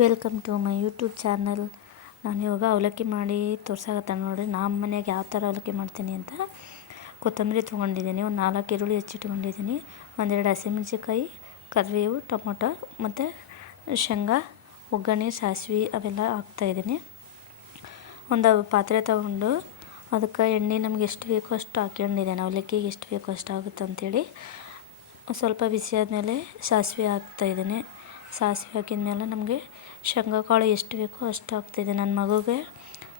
Welcome to my YouTube channel. ನಾನು ಇವಾಗ ಅವಲಕ್ಕಿ ಮಾಡಿ ತೋರ್ಸಾಕತ್ತಾನೆ ನೋಡಿರಿ. ನಮ್ಮ ಮನೆಯಾಗ ಯಾವ ಥರ ಅವಲಕ್ಕಿ ಮಾಡ್ತೀನಿ ಅಂತ. ಕೊತ್ತಂಬರಿ ತೊಗೊಂಡಿದ್ದೀನಿ, ಒಂದು 4 ಈರುಳ್ಳಿ ಹೆಚ್ಚಿಟ್ಕೊಂಡಿದ್ದೀನಿ, ಒಂದೆರಡು ಹಸಿಮೆಣ್ಸಿಕಾಯಿ, ಕರಿಬೇವು, ಟೊಮೊಟೊ ಮತ್ತು ಶೇಂಗಾ, ಒಗ್ಗರಣೆ, ಸಾಸಿವೆ ಅವೆಲ್ಲ ಹಾಕ್ತಾಯಿದ್ದೀನಿ. ಒಂದು ಪಾತ್ರೆ ತೊಗೊಂಡು ಅದಕ್ಕೆ ಎಣ್ಣೆ ನಮ್ಗೆ ಎಷ್ಟು ಬೇಕೋ ಅಷ್ಟು ಹಾಕ್ಕೊಂಡಿದ್ದೇನೆ. ಅವಲಕ್ಕಿಗೆ ಎಷ್ಟು ಬೇಕೋ ಅಷ್ಟು ಆಗುತ್ತೆ ಅಂಥೇಳಿ. ಸ್ವಲ್ಪ ಬಿಸಿ ಆದಮೇಲೆ ಸಾಸಿವೆ ಹಾಕ್ತಾಯಿದ್ದೀನಿ. ಸಾಸಿವೆ ಹಾಕಿದ ಮೇಲೆ ನಮಗೆ ಶೇಂಗಾ ಕಾಳು ಎಷ್ಟು ಬೇಕೋ ಅಷ್ಟು ಹಾಕ್ತಾಯಿದ್ದೆ. ನನ್ನ ಮಗುಗೆ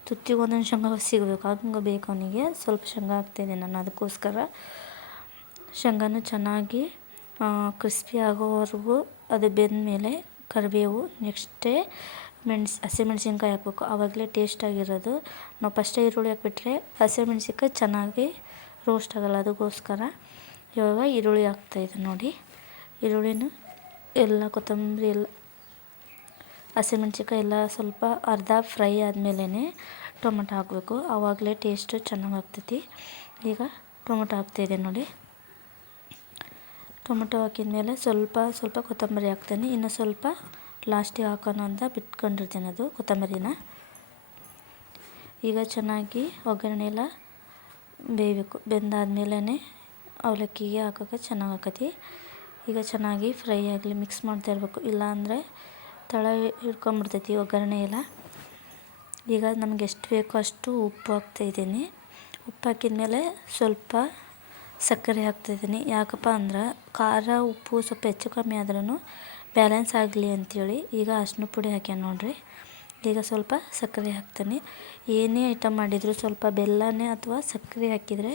ತುತ್ತಿಗೆ ಒಂದೊಂದು ಶೇಂಗಾ ಸಿಗಬೇಕು, ಹಂಗೆ ಬೇಕು ಅವನಿಗೆ. ಸ್ವಲ್ಪ ಶೇಂಗಾ ಹಾಕ್ತಾಯಿದ್ದೆ ನಾನು. ಅದಕ್ಕೋಸ್ಕರ ಶೇಂಗಾನು ಚೆನ್ನಾಗಿ ಕ್ರಿಸ್ಪಿ ಆಗೋವರೆಗೂ ಅದು ಬೆಂದ ಮೇಲೆ ಕರಿಬೇವು, ನೆಕ್ಸ್ಟೇ ಹಸಿಮೆಣ್ಸಿನ್ಕಾಯಿ ಹಾಕಬೇಕು. ಆವಾಗಲೇ ಟೇಸ್ಟಾಗಿರೋದು. ನಾವು ಫಸ್ಟೇ ಈರುಳ್ಳಿ ಹಾಕ್ಬಿಟ್ರೆ ಹಸಿಮೆಣ್ಸಿನ್ಕಾಯಿ ಚೆನ್ನಾಗಿ ರೋಸ್ಟ್ ಆಗೋಲ್ಲ. ಅದಕ್ಕೋಸ್ಕರ ಇವಾಗ ಈರುಳ್ಳಿ ಹಾಕ್ತಾಯಿದ್ದೆ ನೋಡಿ. ಈರುಳ್ಳಿನೂ ಎಲ್ಲ ಕೊತ್ತಂಬರಿ ಎಲ್ಲ ಹಸಿಮೆಣ್ಸಿನ್ಕಾಯಿ ಎಲ್ಲ ಸ್ವಲ್ಪ ಅರ್ಧ ಫ್ರೈ ಆದಮೇಲೆ ಟೊಮೊಟೊ ಹಾಕಬೇಕು. ಆವಾಗಲೇ ಟೇಸ್ಟು ಚೆನ್ನಾಗಾಗ್ತೈತಿ. ಈಗ ಟೊಮೊಟೊ ಹಾಕ್ತಾಯಿದೆ ನೋಡಿ. ಟೊಮೊಟೊ ಹಾಕಿದ ಮೇಲೆ ಸ್ವಲ್ಪ ಕೊತ್ತಂಬರಿ ಹಾಕ್ತೀನಿ. ಇನ್ನು ಸ್ವಲ್ಪ ಲಾಸ್ಟಿಗೆ ಹಾಕೋಣ ಅಂತ ಬಿಟ್ಕೊಂಡಿರ್ತೀನಿ ಅದು ಕೊತ್ತಂಬರಿನ. ಈಗ ಚೆನ್ನಾಗಿ ಒಗ್ಗರಣೆ ಎಲ್ಲ ಬೇಯಬೇಕು. ಬೆಂದಾದ್ಮೇಲೆ ಅವಲಕ್ಕಿಗೆ ಹಾಕೋಕೆ ಚೆನ್ನಾಗಿ ಆಕತಿ. ಈಗ ಚೆನ್ನಾಗಿ ಫ್ರೈ ಆಗಲಿ, ಮಿಕ್ಸ್ ಮಾಡ್ತಾ ಇರಬೇಕು, ಇಲ್ಲಾಂದರೆ ತಳ ಹಿಡ್ಕೊಂಬಿಡ್ತೈತಿ ಒಗ್ಗರಣೆ ಎಲ್ಲ. ಈಗ ನಮ್ಗೆ ಎಷ್ಟು ಬೇಕೋ ಅಷ್ಟು ಉಪ್ಪು ಹಾಕ್ತಾಯಿದ್ದೀನಿ. ಉಪ್ಪು ಹಾಕಿದ ಮೇಲೆ ಸ್ವಲ್ಪ ಸಕ್ಕರೆ ಹಾಕ್ತಾಯಿದ್ದೀನಿ. ಯಾಕಪ್ಪ ಅಂದ್ರೆ ಖಾರ ಉಪ್ಪು ಸ್ವಲ್ಪ ಹೆಚ್ಚು ಕಮ್ಮಿ ಆದ್ರೂ ಬ್ಯಾಲೆನ್ಸ್ ಆಗಲಿ ಅಂಥೇಳಿ. ಈಗ ಅರಿಶಿನ ಪುಡಿ ಹಾಕ್ಯಾನ ನೋಡಿರಿ. ಈಗ ಸ್ವಲ್ಪ ಸಕ್ಕರೆ ಹಾಕ್ತೀನಿ. ಏನೇ ಐಟಮ್ ಮಾಡಿದರೂ ಸ್ವಲ್ಪ ಬೆಲ್ಲನೇ ಅಥವಾ ಸಕ್ಕರೆ ಹಾಕಿದರೆ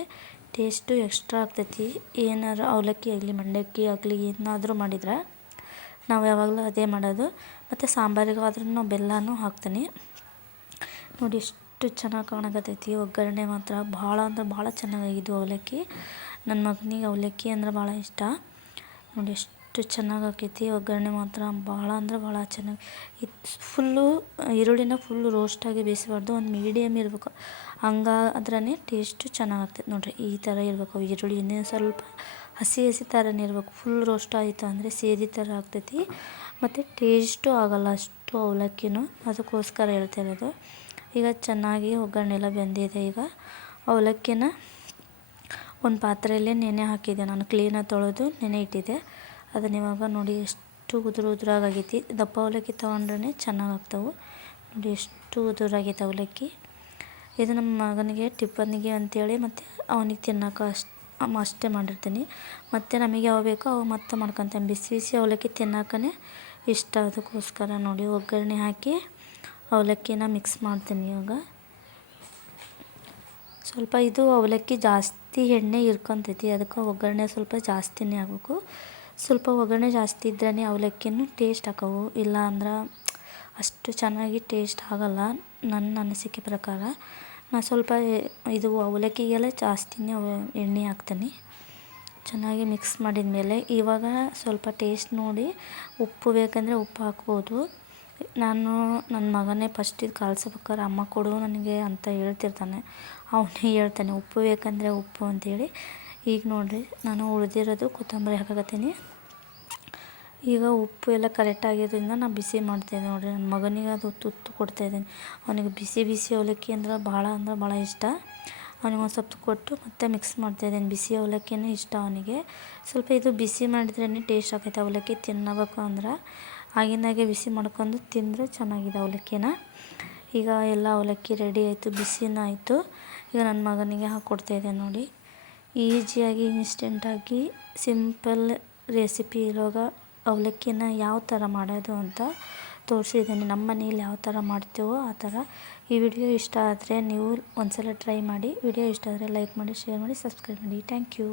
ಟೇಸ್ಟು ಎಕ್ಸ್ಟ್ರಾ ಆಗ್ತೈತಿ. ಏನಾರು ಅವಲಕ್ಕಿ ಆಗಲಿ, ಮಂಡಕ್ಕಿ ಆಗಲಿ, ಏನಾದರೂ ಮಾಡಿದ್ರೆ ನಾವು ಯಾವಾಗಲೂ ಅದೇ ಮಾಡೋದು. ಮತ್ತು ಸಾಂಬಾರಿಗಾದ್ರೂ ನಾವು ಬೆಲ್ಲನೂ ಹಾಕ್ತೀನಿ ನೋಡಿ. ಎಷ್ಟು ಚೆನ್ನಾಗಿ ಕಾಣಕತ್ತೈತಿ. ಒಗ್ಗರಣೆ ಮಾತ್ರ ಭಾಳ ಅಂದ್ರೆ ಭಾಳ ಚೆನ್ನಾಗಾಗಿದ್ದು ಅವಲಕ್ಕಿ. ನನ್ನ ಮಗನಿಗೆ ಅವಲಕ್ಕಿ ಅಂದ್ರೆ ಭಾಳ ಇಷ್ಟ ನೋಡಿ. ಎಷ್ಟು ಚೆನ್ನಾಗಿ ಆಕೈತಿ ಒಗ್ಗರಣೆ ಮಾತ್ರ. ಭಾಳ ಅಂದ್ರೆ ಭಾಳ ಚೆನ್ನಾಗಿ ಫುಲ್ಲು ಈರುಳ್ಳಿನ ಫುಲ್ಲು ರೋಸ್ಟಾಗಿ ಬೇಯಿಸಬಾರ್ದು, ಒಂದು ಮೀಡಿಯಮ್ ಇರಬೇಕು. ಹಂಗಾದ್ರೇ ಟೇಸ್ಟು ಚೆನ್ನಾಗಾಗ್ತೈತೆ ನೋಡಿರಿ. ಈ ಥರ ಇರಬೇಕು ಈರುಳ್ಳಿ. ಇನ್ನೂ ಸ್ವಲ್ಪ ಹಸಿ ಥರನೇ ಇರಬೇಕು. ಫುಲ್ ರೋಸ್ಟ್ ಆಯಿತು ಅಂದರೆ ಸೇದಿ ಥರ ಆಗ್ತೈತಿ ಮತ್ತು ಟೇಸ್ಟು ಆಗೋಲ್ಲ ಅಷ್ಟು ಅವಲಕ್ಕಿನೂ. ಅದಕ್ಕೋಸ್ಕರ ಹೇಳ್ತಾ ಇರೋದು. ಈಗ ಚೆನ್ನಾಗಿ ಒಗ್ಗರಣೆ ಎಲ್ಲ ಬೆಂದಿದೆ. ಈಗ ಅವಲಕ್ಕಿನ ಒಂದು ಪಾತ್ರೆಯಲ್ಲೇ ನೆನೆ ಹಾಕಿದ್ದೆ ನಾನು. ಕ್ಲೀನಾಗಿ ತೊಳೆದು ನೆನೆ ಇಟ್ಟಿದ್ದೆ. ಅದನ್ನ ಇವಾಗ ನೋಡಿ ಎಷ್ಟು ಉದುರಾಗೈತಿ. ದಪ್ಪ ಅವಲಕ್ಕಿ ತೊಗೊಂಡ್ರೆ ಚೆನ್ನಾಗಾಗ್ತವೆ ನೋಡಿ. ಎಷ್ಟು ಉದುರಾಗೈತೆ ಅವಲಕ್ಕಿ. ಇದು ನಮ್ಮ ಮಗನಿಗೆ ಟಿಫನ್ನಿಗೆ ಅಂಥೇಳಿ ಮತ್ತು ಅವನಿಗೆ ತಿನ್ನೋಕೆ ಅಷ್ಟೇ ಮಾಡಿರ್ತೀನಿ. ಮತ್ತು ನಮಗೆ ಯಾವ ಬೇಕೋ ಅವು ಮತ್ತೆ ಮಾಡ್ಕೊತೀನಿ. ಬಿಸಿ ಬಿಸಿ ಅವಲಕ್ಕಿ ತಿನ್ನೋಕೆ ಇಷ್ಟ. ಅದಕ್ಕೋಸ್ಕರ ನೋಡಿ ಒಗ್ಗರಣೆ ಹಾಕಿ ಅವಲಕ್ಕಿನ ಮಿಕ್ಸ್ ಮಾಡ್ತೀನಿ. ಇವಾಗ ಸ್ವಲ್ಪ ಇದು ಅವಲಕ್ಕಿ ಜಾಸ್ತಿ ಎಣ್ಣೆ ಹಿರ್ಕೊತೈತಿ. ಅದಕ್ಕೆ ಒಗ್ಗರಣೆ ಸ್ವಲ್ಪ ಜಾಸ್ತಿನೇ ಆಗಬೇಕು. ಸ್ವಲ್ಪ ಒಗ್ಗರಣೆ ಜಾಸ್ತಿ ಇದ್ರೇ ಅವಲಕ್ಕಿನೂ ಟೇಸ್ಟ್ ಹಾಕವು. ಇಲ್ಲ ಅಂದ್ರೆ ಅಷ್ಟು ಚೆನ್ನಾಗಿ ಟೇಸ್ಟ್ ಆಗೋಲ್ಲ ನನ್ನ ಅನಿಸಿಕೆ ಪ್ರಕಾರ. ನಾನು ಸ್ವಲ್ಪ ಇದು ಅವಲಕ್ಕಿಗೆಲ್ಲ ಜಾಸ್ತಿನೇ ಎಣ್ಣೆ ಹಾಕ್ತೀನಿ. ಚೆನ್ನಾಗಿ ಮಿಕ್ಸ್ ಮಾಡಿದ ಮೇಲೆ ಇವಾಗ ಸ್ವಲ್ಪ ಟೇಸ್ಟ್ ನೋಡಿ ಉಪ್ಪು ಬೇಕಂದರೆ ಉಪ್ಪು ಹಾಕ್ಬೋದು. ನಾನು ನನ್ನ ಮಗನೇ ಫಸ್ಟಿಗೆ ಕಲ್ಸ್ಬೇಕಾದ್ರೆ ಅಮ್ಮ ಕೊಡು ನನಗೆ ಅಂತ ಹೇಳ್ತಿರ್ತಾನೆ. ಅವನೇ ಹೇಳ್ತಾನೆ ಉಪ್ಪು ಬೇಕಂದರೆ ಉಪ್ಪು ಅಂಥೇಳಿ. ಈಗ ನೋಡಿರಿ ನಾನು ಉಳಿದಿರೋದು ಕೊತ್ತಂಬರಿ ಹಾಕಕತ್ತೀನಿ. ಈಗ ಉಪ್ಪು ಎಲ್ಲ ಕರೆಕ್ಟಾಗಿರೋದ್ರಿಂದ ನಾನು ಬಿಸಿ ಮಾಡ್ತಾಯಿದ್ದೆ ನೋಡಿರಿ. ನನ್ನ ಮಗನಿಗೆ ಅದು ತುತ್ತು ಕೊಡ್ತಾಯಿದ್ದೀನಿ. ಅವನಿಗೆ ಬಿಸಿ ಬಿಸಿ ಅವಲಕ್ಕಿ ಅಂದ್ರೆ ಭಾಳ ಇಷ್ಟ. ಅವನಿಗೆ ಒಂದು ಸ್ವಲ್ಪ ಕೊಟ್ಟು ಮತ್ತೆ ಮಿಕ್ಸ್ ಮಾಡ್ತಾಯಿದ್ದೀನಿ. ಬಿಸಿ ಅವಲಕ್ಕಿನೇ ಇಷ್ಟ ಅವನಿಗೆ. ಸ್ವಲ್ಪ ಇದು ಬಿಸಿ ಮಾಡಿದ್ರೇ ಟೇಸ್ಟ್ ಆಕೈತೆ ಅವಲಕ್ಕಿ. ತಿನ್ನಬೇಕು ಅಂದ್ರೆ ಆಗಿಂದಾಗೆ ಬಿಸಿ ಮಾಡ್ಕೊಂಡು ತಿಂದರೆ ಚೆನ್ನಾಗಿದೆ ಅವಲಕ್ಕಿನ. ಈಗ ಎಲ್ಲ ಅವಲಕ್ಕಿ ರೆಡಿ ಆಯಿತು, ಬಿಸಿನೂ ಆಯಿತು. ಈಗ ನನ್ನ ಮಗನಿಗೆ ಹಾಕ್ಕೊಡ್ತಾಯಿದ್ದೆ ನೋಡಿ. ಈಸಿಯಾಗಿ ಇನ್ಸ್ಟೆಂಟಾಗಿ ಸಿಂಪಲ್ ರೆಸಿಪಿ ಇರುವಾಗ ಅವಲಕ್ಕಿನ ಯಾವ ಥರ ಮಾಡೋದು ಅಂತ ತೋರಿಸಿದ್ದೀನಿ. ನಮ್ಮ ಮನೇಲಿ ಯಾವ ಥರ ಮಾಡ್ತೀವೋ ಆ ಥರ. ಈ ವಿಡಿಯೋ ಇಷ್ಟ ಆದರೆ ನೀವು ಒಂದ್ಸಲ ಟ್ರೈ ಮಾಡಿ. ವಿಡಿಯೋ ಇಷ್ಟ ಆದರೆ ಲೈಕ್ ಮಾಡಿ, ಶೇರ್ ಮಾಡಿ, ಸಬ್ಸ್ಕ್ರೈಬ್ ಮಾಡಿ. Thank you.